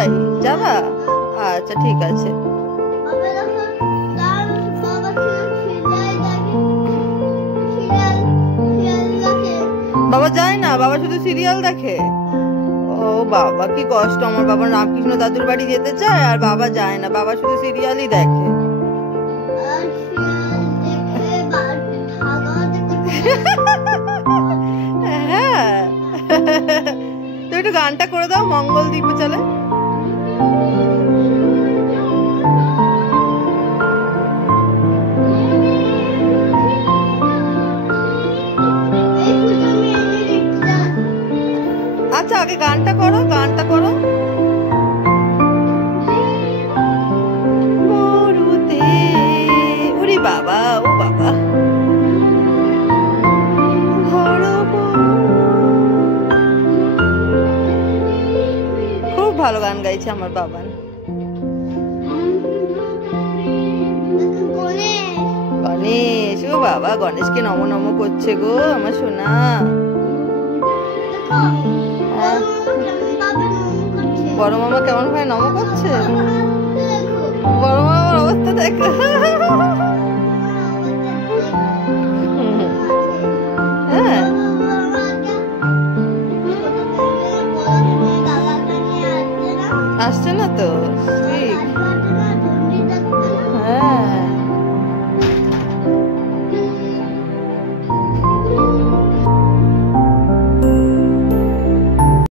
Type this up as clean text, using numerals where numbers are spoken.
তাই যাবা? আচ্ছা ঠিক আছে। বাবা যায় না, বাবা শুধু সিরিয়াল দেখে। ও বাবা কি কষ্ট, আমার বাবা রামকৃষ্ণ দাদুর বাড়ি যেতে চায় আর বাবা যায় না, বাবা শুধু সিরিয়ালই দেখে। হ্যাঁ তো একটু গানটা করে দাও, মঙ্গল দ্বীপ চলে। আচ্ছা আগে গানটা করো, গানটা করো। মরুতে ওরে বাবা, ও বাবা খুব ভালো গান গাইছে আমার বাবা। গণেশ, ও বাবা গণেশকে নম নম করছে গো আমার সোনা। বড় মামা কেমন ভাই নম করছে, বড় মামার অবস্থা দেখো। হ্যাঁ আসছে না তো ঠিক।